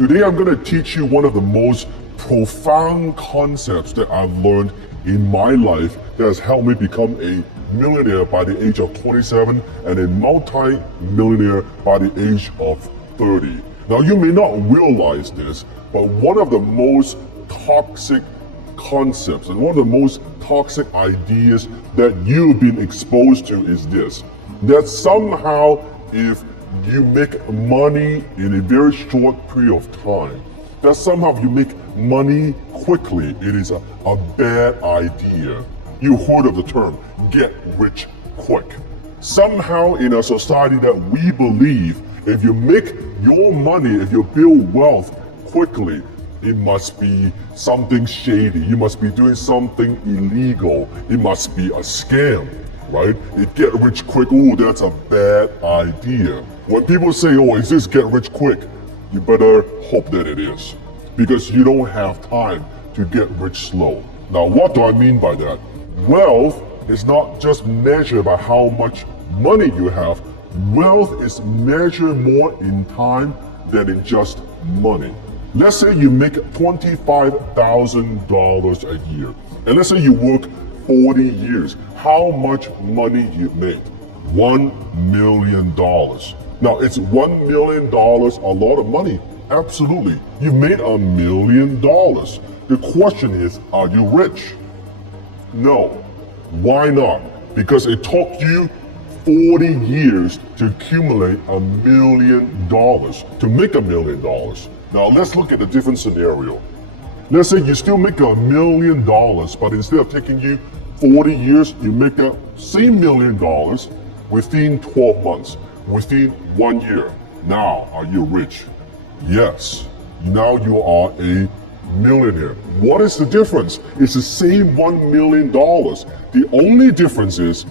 Today I'm going to teach you one of the most profound concepts that I've learned in my life that has helped me become a millionaire by the age of 27 and a multi-millionaire by the age of 30. Now you may not realize this, but one of the most toxic concepts and one of the most toxic ideas that you've been exposed to is this: that somehow if you make money in a very short period of time, that somehow if you make money quickly, it is a bad idea. You heard of the term, get rich quick. Somehow in a society that we believe if you make your money, if you build wealth quickly, it must be something shady. You must be doing something illegal. It must be a scam, right? It get rich quick, oh, that's a bad idea. When people say, oh, is this get rich quick? You better hope that it is, because you don't have time to get rich slow. Now, what do I mean by that? Wealth is not just measured by how much money you have. Wealth is measured more in time than in just money. Let's say you make $25,000 a year, and let's say you work 40 years. How much money you made? $1 million. Now, it's $1 million a lot of money? Absolutely. You made $1 million. The question is, are you rich? No. Why not? Because it took you 40 years to accumulate $1 million, to make $1 million. Now let's look at a different scenario. Let's say you still make $1 million, but instead of taking you 40 years, you make that same $1 million within 12 months, within 1 year. Now, are you rich? Yes. Now you are a millionaire. What is the difference? It's the same $1 million. The only difference is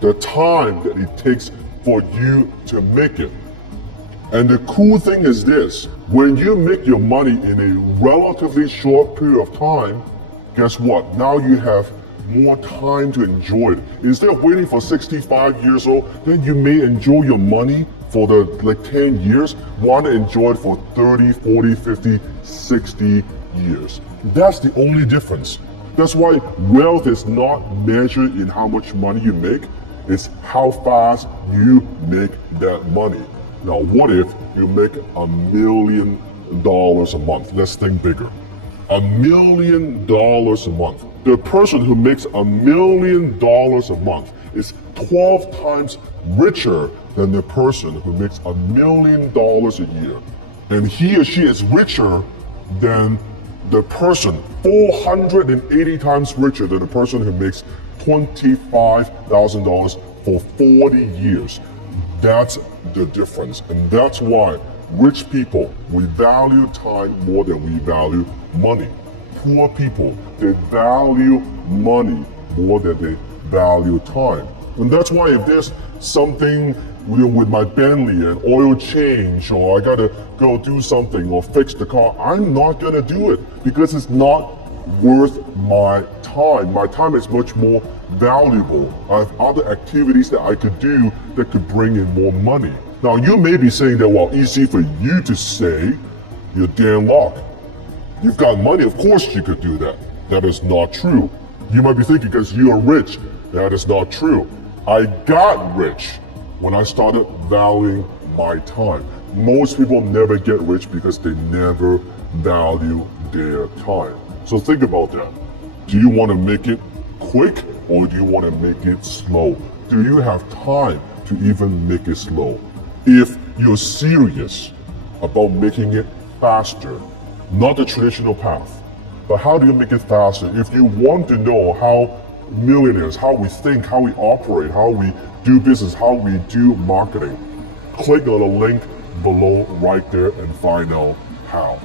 the time that it takes for you to make it. And the cool thing is this: when you make your money in a relatively short period of time, guess what? Now you have more time to enjoy it. Instead of waiting for 65 years old, then you may enjoy your money for the 10 years, want to enjoy it for 30, 40, 50, 60 years. That's the only difference. That's why wealth is not measured in how much money you make, it's how fast you make that money. Now, what if you make $1 million a month? Let's think bigger. $1 million a month. The person who makes $1 million a month is 12 times richer than the person who makes $1 million a year. And he or she is richer than the person, 480 times richer than the person who makes $25,000 for 40 years. That's the difference. And that's why rich people, we value time more than we value money. Poor people, they value money more than they value time. And that's why if there's something with my Bentley, an oil change, or I gotta go do something or fix the car, I'm not gonna do it because it's not worth my time. My time is much more valuable. I have other activities that I could do that could bring in more money. Now you may be saying that, well, easy for you to say, you're Dan Locke. You've got money, of course you could do that. That is not true. You might be thinking because you are rich, that is not true. I got rich when I started valuing my time. Most people never get rich because they never value their time. So think about that. Do you want to make it quick or do you want to make it slow? Do you have time to even make it slow? If you're serious about making it faster, not the traditional path, but how do you make it faster? If you want to know how millionaires, how we think, how we operate, how we do business, how we do marketing, click on the link below right there and find out how.